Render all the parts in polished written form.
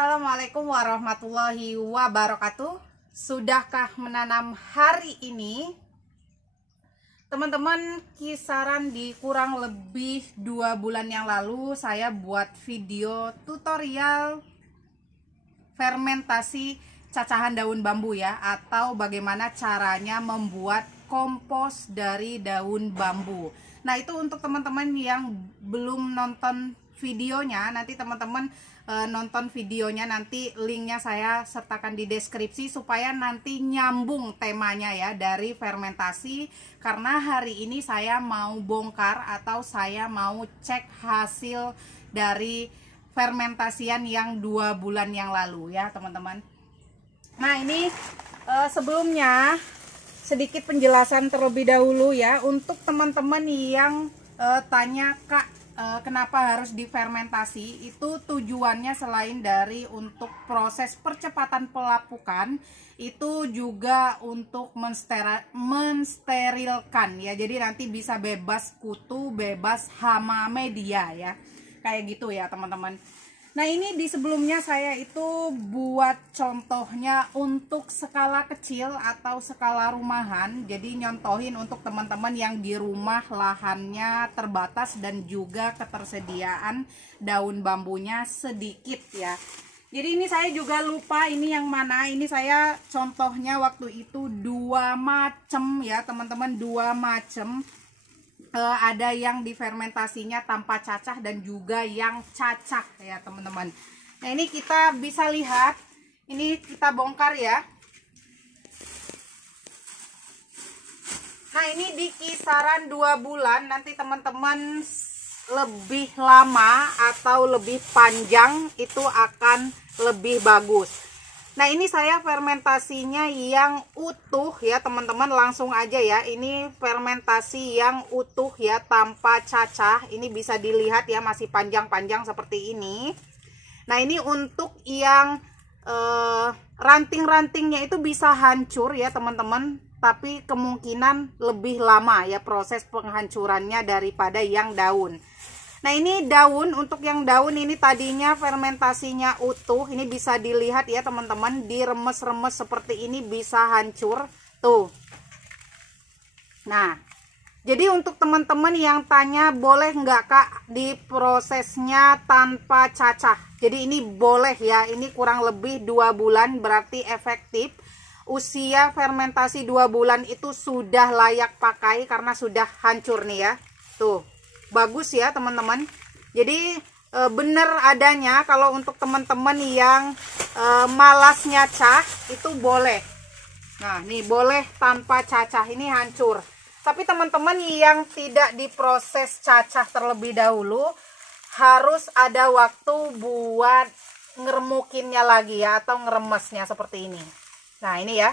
Assalamualaikum warahmatullahi wabarakatuh. Sudahkah menanam hari ini? Teman-teman, kisaran di kurang lebih 2 bulan yang lalu saya buat video tutorial fermentasi cacahan daun bambu ya, atau bagaimana caranya membuat kompos dari daun bambu. Nah, itu untuk teman-teman yang belum nonton videonya, nanti teman-teman nonton videonya, nanti linknya saya sertakan di deskripsi supaya nanti nyambung temanya ya dari fermentasi. Karena hari ini saya mau bongkar atau saya mau cek hasil dari fermentasian yang 2 bulan yang lalu ya teman-teman. Nah, ini sebelumnya sedikit penjelasan terlebih dahulu ya untuk teman-teman yang tanya, Kak, kenapa harus difermentasi? Itu tujuannya selain dari untuk proses percepatan pelapukan, itu juga untuk mensterilkan ya. Jadi nanti bisa bebas kutu, bebas hama media ya. Kayak gitu ya teman-teman. Nah, ini di sebelumnya saya itu buat contohnya untuk skala kecil atau skala rumahan. Jadi nyontohin untuk teman-teman yang di rumah lahannya terbatas dan juga ketersediaan daun bambunya sedikit ya. Jadi ini saya juga lupa ini yang mana. Ini saya contohnya waktu itu 2 macam ya teman-teman, 2 macam. Ada yang difermentasinya tanpa cacah dan juga yang cacah ya teman-teman. Nah, ini kita bisa lihat, ini kita bongkar ya. Nah, ini di kisaran 2 bulan, nanti teman-teman lebih lama atau lebih panjang itu akan lebih bagus. Nah, ini saya fermentasinya yang utuh ya teman-teman, langsung aja ya. Ini fermentasi yang utuh ya, tanpa cacah. Ini bisa dilihat ya, masih panjang-panjang seperti ini. Nah, ini untuk yang ranting-rantingnya itu bisa hancur ya teman-teman, tapi kemungkinan lebih lama ya proses penghancurannya daripada yang daun. Nah, ini daun, untuk yang daun ini tadinya fermentasinya utuh. Ini bisa dilihat ya teman-teman, diremes-remes seperti ini bisa hancur tuh. Nah, jadi untuk teman-teman yang tanya boleh nggak Kak diprosesnya tanpa cacah, jadi ini boleh ya. Ini kurang lebih 2 bulan berarti efektif. Usia fermentasi 2 bulan itu sudah layak pakai karena sudah hancur nih ya tuh. Bagus ya teman-teman. Jadi bener adanya kalau untuk teman-teman yang malas nyacah itu boleh. Nah, nih boleh tanpa cacah, ini hancur. Tapi teman-teman yang tidak diproses cacah terlebih dahulu harus ada waktu buat ngeremukinnya lagi ya, atau ngeremesnya seperti ini. Nah, ini ya.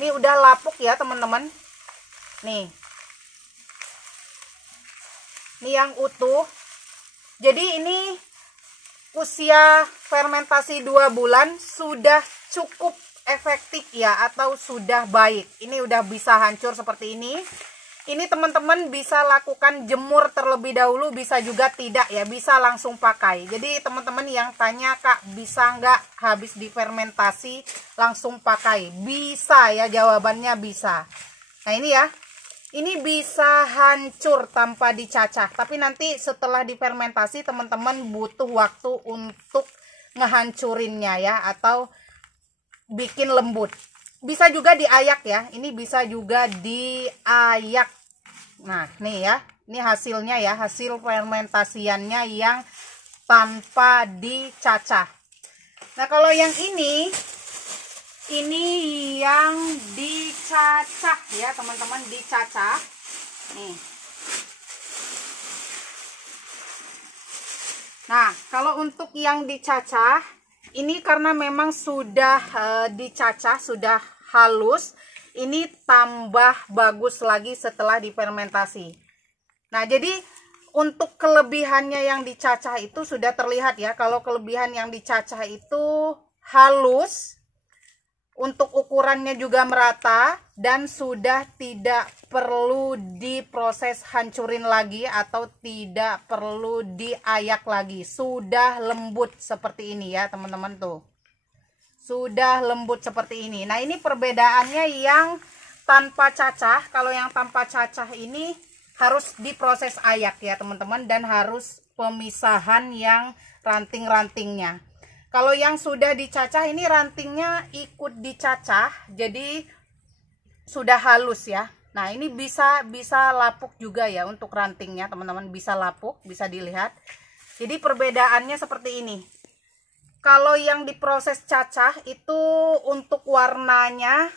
Ini udah lapuk ya teman-teman. Nih. Ini yang utuh. Jadi ini usia fermentasi 2 bulan sudah cukup efektif ya, atau sudah baik. Ini udah bisa hancur seperti ini. Ini teman-teman bisa lakukan jemur terlebih dahulu, bisa juga tidak ya, bisa langsung pakai. Jadi teman-teman yang tanya, Kak bisa nggak habis difermentasi langsung pakai? Bisa ya, jawabannya bisa. Nah, ini ya. Ini bisa hancur tanpa dicacah, tapi nanti setelah difermentasi teman-teman butuh waktu untuk ngehancurinnya ya, atau bikin lembut. Bisa juga diayak ya, ini bisa juga diayak. Nah, nih ya, ini hasilnya ya, hasil fermentasiannya yang tanpa dicacah. Nah, kalau yang ini yang dicacah ya teman-teman, dicacah nih. Nah, kalau untuk yang dicacah ini karena memang sudah dicacah, sudah halus, ini tambah bagus lagi setelah difermentasi. Nah, jadi untuk kelebihannya yang dicacah itu sudah terlihat ya. Kalau kelebihan yang dicacah itu halus, Untuk ukurannya juga merata dan sudah tidak perlu diproses hancurin lagi atau tidak perlu diayak lagi. Sudah lembut seperti ini ya teman-teman tuh. Sudah lembut seperti ini. Nah ini perbedaannya yang tanpa cacah. Kalau yang tanpa cacah ini harus diproses ayak ya teman-teman, dan harus pemisahan yang ranting-rantingnya. Kalau yang sudah dicacah ini rantingnya ikut dicacah, jadi sudah halus ya. Nah ini bisa lapuk juga ya untuk rantingnya teman-teman, bisa lapuk, bisa dilihat. Jadi perbedaannya seperti ini. Kalau yang diproses cacah itu untuk warnanya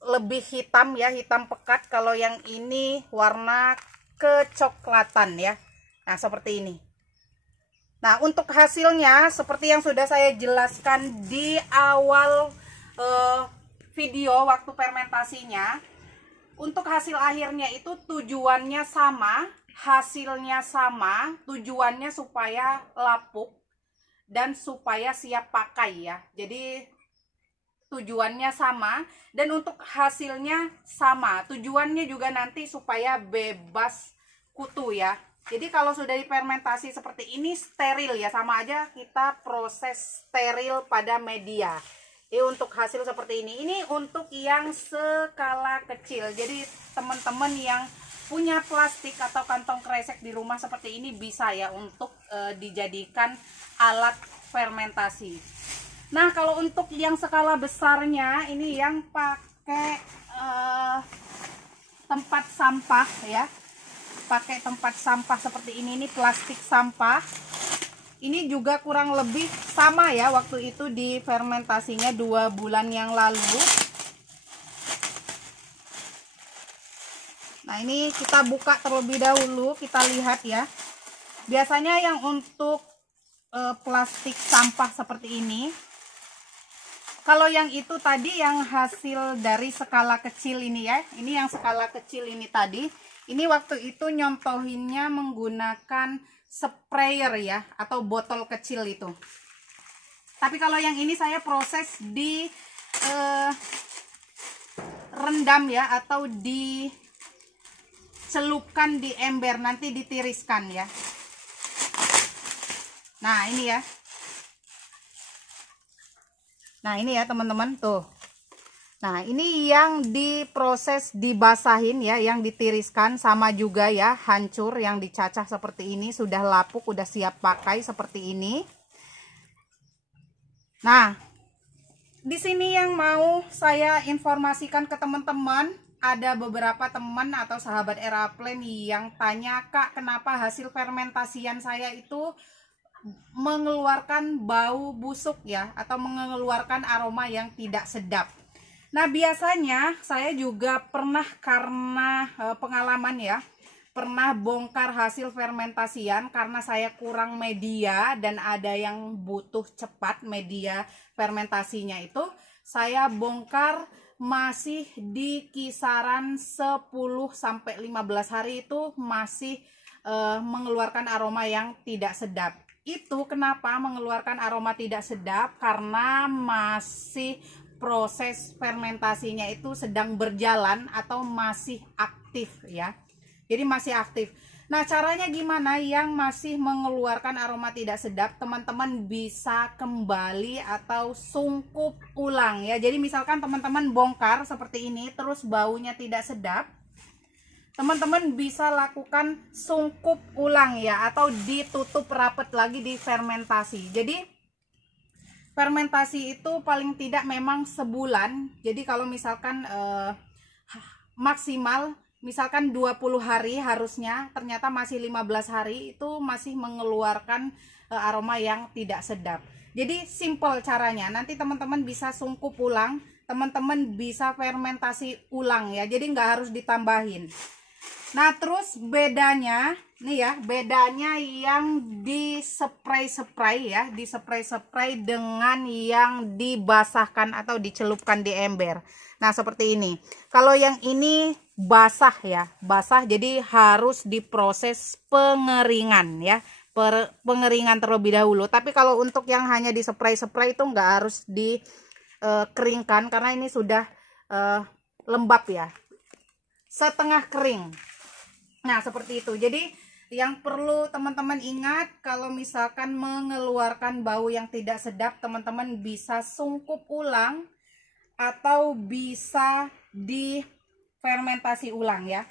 lebih hitam ya, hitam pekat. Kalau yang ini warna kecoklatan ya. Nah seperti ini. Nah untuk hasilnya seperti yang sudah saya jelaskan di awal video waktu fermentasinya, untuk hasil akhirnya itu tujuannya sama, hasilnya sama, tujuannya supaya lapuk dan supaya siap pakai ya. Jadi tujuannya sama dan untuk hasilnya sama, tujuannya juga nanti supaya bebas kutu ya. Jadi kalau sudah difermentasi seperti ini steril ya, sama aja kita proses steril pada media. Untuk hasil seperti ini untuk yang skala kecil. Jadi teman-teman yang punya plastik atau kantong kresek di rumah seperti ini bisa ya untuk dijadikan alat fermentasi. Nah kalau untuk yang skala besarnya ini yang pakai tempat sampah ya, pakai tempat sampah seperti ini plastik sampah. Ini juga kurang lebih sama ya, waktu itu di fermentasinya 2 bulan yang lalu. Nah ini kita buka terlebih dahulu, kita lihat ya. Biasanya yang untuk plastik sampah seperti ini, kalau yang itu tadi yang hasil dari skala kecil ini ya, ini yang skala kecil ini tadi, ini waktu itu nyontohinnya menggunakan sprayer ya, atau botol kecil itu. Tapi kalau yang ini saya proses di rendam ya, atau dicelupkan di ember, nanti ditiriskan ya. Nah ini ya. Nah ini ya teman-teman tuh. Nah ini yang diproses dibasahin ya, yang ditiriskan sama juga ya, hancur, yang dicacah seperti ini, sudah lapuk, udah siap pakai seperti ini. Nah di sini yang mau saya informasikan ke teman-teman, ada beberapa teman atau sahabat Aeroplane yang tanya, Kak kenapa hasil fermentasian saya itu mengeluarkan bau busuk ya, atau mengeluarkan aroma yang tidak sedap. Nah biasanya saya juga pernah, karena pengalaman ya, pernah bongkar hasil fermentasian karena saya kurang media dan ada yang butuh cepat media fermentasinya itu, saya bongkar masih di kisaran 10-15 hari itu masih mengeluarkan aroma yang tidak sedap. Itu kenapa mengeluarkan aroma tidak sedap, karena masih proses fermentasinya itu sedang berjalan atau masih aktif ya. Jadi masih aktif. Nah caranya gimana yang masih mengeluarkan aroma tidak sedap? Teman-teman bisa kembali atau sungkup ulang ya. Jadi misalkan teman-teman bongkar seperti ini terus baunya tidak sedap, teman-teman bisa lakukan sungkup ulang ya, atau ditutup rapat lagi di fermentasi. Jadi fermentasi itu paling tidak memang sebulan. Jadi kalau misalkan maksimal misalkan 20 hari harusnya, ternyata masih 15 hari itu masih mengeluarkan aroma yang tidak sedap. Jadi simple caranya, nanti teman-teman bisa sungkup ulang, teman-teman bisa fermentasi ulang ya, jadi nggak harus ditambahin. Nah terus bedanya nih ya, bedanya yang di spray ya, di spray dengan yang dibasahkan atau dicelupkan di ember. Nah seperti ini. Kalau yang ini basah ya, basah, jadi harus diproses pengeringan ya, pengeringan terlebih dahulu. Tapi kalau untuk yang hanya di spray itu nggak harus di keringkan karena ini sudah lembab ya, setengah kering. Nah seperti itu. Jadi yang perlu teman-teman ingat, kalau misalkan mengeluarkan bau yang tidak sedap, teman-teman bisa sungkup ulang atau bisa difermentasi ulang ya.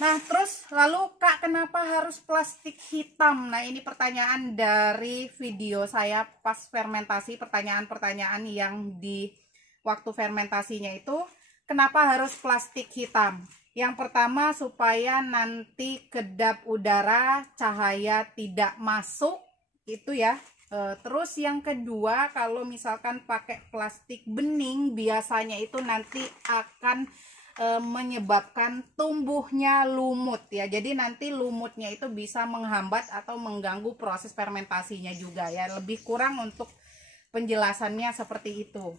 Nah terus lalu Kak, kenapa harus plastik hitam? Nah ini pertanyaan dari video saya pas fermentasi, pertanyaan-pertanyaan yang di waktu fermentasinya itu, kenapa harus plastik hitam? Yang pertama, supaya nanti kedap udara, cahaya tidak masuk, itu ya. Terus yang kedua, kalau misalkan pakai plastik bening, biasanya itu nanti akan menyebabkan tumbuhnya lumut ya. Jadi nanti lumutnya itu bisa menghambat atau mengganggu proses fermentasinya juga ya. Lebih kurang untuk penjelasannya seperti itu.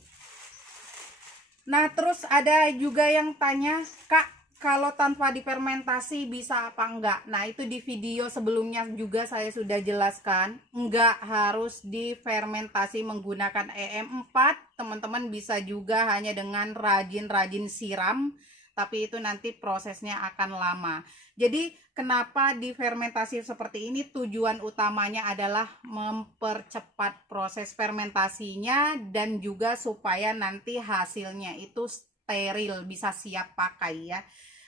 Nah terus ada juga yang tanya, Kak, kalau tanpa difermentasi bisa apa enggak? Nah itu di video sebelumnya juga saya sudah jelaskan, enggak harus difermentasi menggunakan EM4. Teman-teman bisa juga hanya dengan rajin-rajin siram, tapi itu nanti prosesnya akan lama. Jadi kenapa difermentasi seperti ini? Tujuan utamanya adalah mempercepat proses fermentasinya dan juga supaya nanti hasilnya itu steril, bisa siap pakai ya.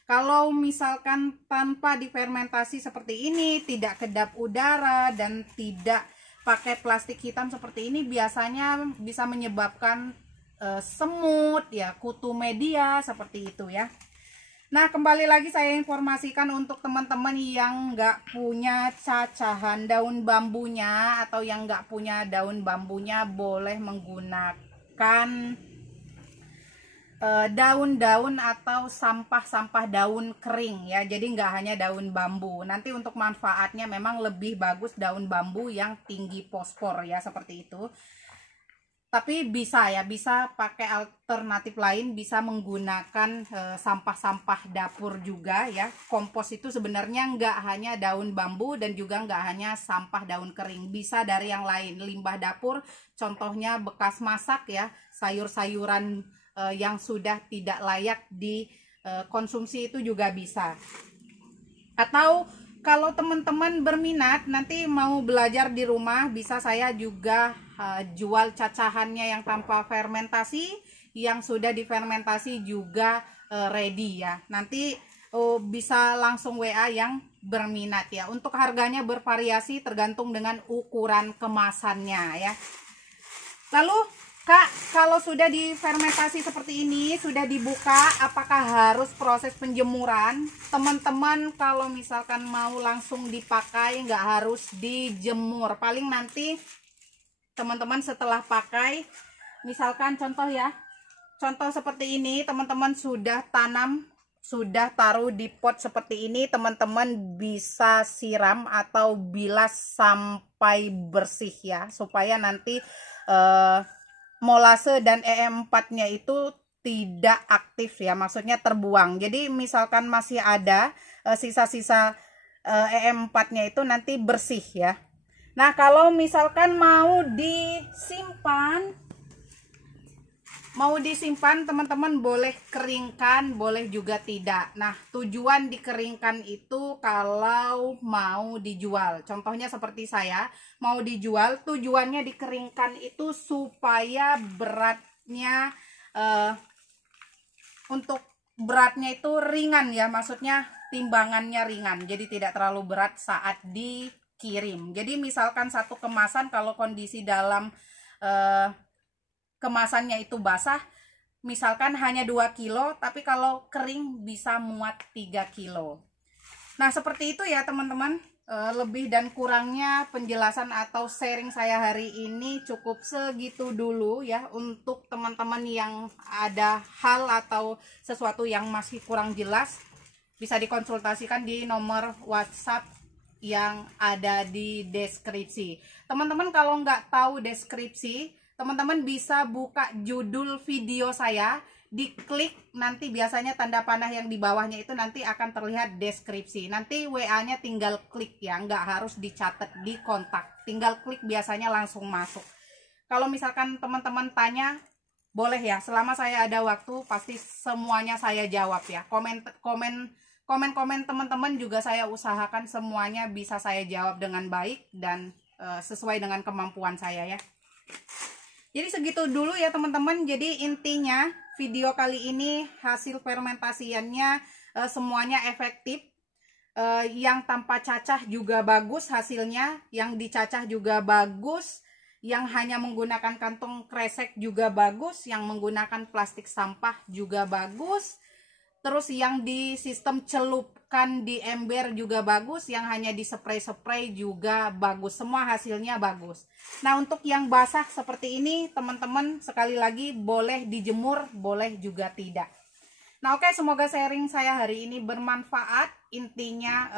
Kalau misalkan tanpa difermentasi seperti ini, tidak kedap udara dan tidak pakai plastik hitam seperti ini, biasanya bisa menyebabkan semut ya, kutu media seperti itu ya. Nah kembali lagi saya informasikan untuk teman-teman yang nggak punya cacahan daun bambunya atau yang nggak punya daun bambunya, boleh menggunakan daun-daun atau sampah-sampah daun kering ya. Jadi nggak hanya daun bambu. Nanti untuk manfaatnya memang lebih bagus daun bambu yang tinggi fosfor ya, seperti itu. Tapi bisa ya, bisa pakai alternatif lain, bisa menggunakan sampah-sampah dapur juga ya. Kompos itu sebenarnya nggak hanya daun bambu dan juga nggak hanya sampah daun kering, bisa dari yang lain. Limbah dapur contohnya bekas masak ya, sayur-sayuran yang sudah tidak layak dikonsumsi itu juga bisa. Atau kalau teman-teman berminat nanti mau belajar di rumah, bisa saya juga jual cacahannya yang tanpa fermentasi, yang sudah difermentasi juga ready ya. Nanti bisa langsung WA yang berminat ya. Untuk harganya bervariasi tergantung dengan ukuran kemasannya ya. Lalu Kak, kalau sudah difermentasi seperti ini, sudah dibuka, apakah harus proses penjemuran? Teman-teman kalau misalkan mau langsung dipakai, nggak harus dijemur. Paling nanti teman-teman setelah pakai, misalkan contoh ya, contoh seperti ini, teman-teman sudah tanam, sudah taruh di pot seperti ini, teman-teman bisa siram atau bilas sampai bersih ya, supaya nanti molase dan EM4-nya itu tidak aktif ya, maksudnya terbuang. Jadi misalkan masih ada sisa-sisa EM4-nya itu nanti bersih ya. Nah kalau misalkan mau disimpan teman-teman boleh keringkan, boleh juga tidak. Nah tujuan dikeringkan itu kalau mau dijual, contohnya seperti saya mau dijual, tujuannya dikeringkan itu supaya beratnya untuk beratnya itu ringan ya, maksudnya timbangannya ringan, jadi tidak terlalu berat saat dikirim. Jadi misalkan satu kemasan kalau kondisi dalam kemasannya itu basah, misalkan hanya 2 kilo, tapi kalau kering bisa muat 3 kilo. Nah seperti itu ya teman-teman. Lebih dan kurangnya penjelasan atau sharing saya hari ini cukup segitu dulu ya. Untuk teman-teman yang ada hal atau sesuatu yang masih kurang jelas, bisa dikonsultasikan di nomor WhatsApp yang ada di deskripsi. Teman-teman kalau nggak tahu deskripsi, teman-teman bisa buka judul video saya, diklik, nanti biasanya tanda panah yang di bawahnya itu nanti akan terlihat deskripsi. Nanti WA-nya tinggal klik ya, nggak harus dicatat di kontak, tinggal klik biasanya langsung masuk. Kalau misalkan teman-teman tanya boleh ya, selama saya ada waktu pasti semuanya saya jawab ya. Komen teman-teman juga saya usahakan semuanya bisa saya jawab dengan baik dan sesuai dengan kemampuan saya ya. Jadi segitu dulu ya teman-teman. Jadi intinya video kali ini hasil fermentasiannya semuanya efektif. Yang tanpa cacah juga bagus hasilnya, yang dicacah juga bagus, yang hanya menggunakan kantong kresek juga bagus, yang menggunakan plastik sampah juga bagus. Terus yang di sistem celupkan di ember juga bagus, yang hanya di spray-spray juga bagus. Semua hasilnya bagus. Nah, untuk yang basah seperti ini, teman-teman sekali lagi boleh dijemur, boleh juga tidak. Nah, oke, semoga sharing saya hari ini bermanfaat. Intinya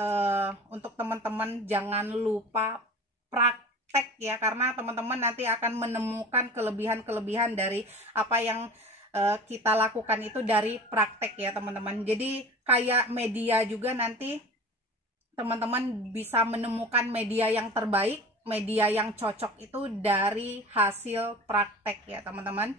untuk teman-teman jangan lupa praktek ya, karena teman-teman nanti akan menemukan kelebihan-kelebihan dari apa yang kita lakukan itu dari praktek ya teman-teman. Jadi kayak media juga, nanti teman-teman bisa menemukan media yang terbaik, media yang cocok itu dari hasil praktek ya teman-teman.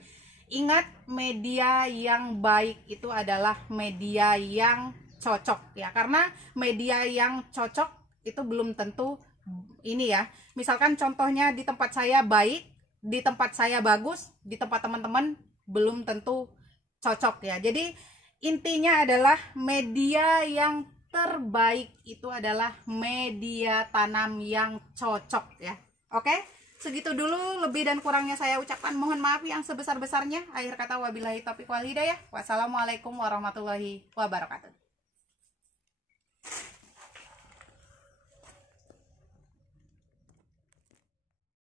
Ingat, media yang baik itu adalah media yang cocok ya, karena media yang cocok itu belum tentu ini ya. Misalkan contohnya di tempat saya baik, di tempat saya bagus, di tempat teman-teman belum tentu cocok ya. Jadi intinya adalah media yang terbaik itu adalah media tanam yang cocok ya. Oke, segitu dulu, lebih dan kurangnya saya ucapkan mohon maaf yang sebesar-besarnya. Akhir kata wabillahi taufiq wal hidayah. Wassalamualaikum warahmatullahi wabarakatuh.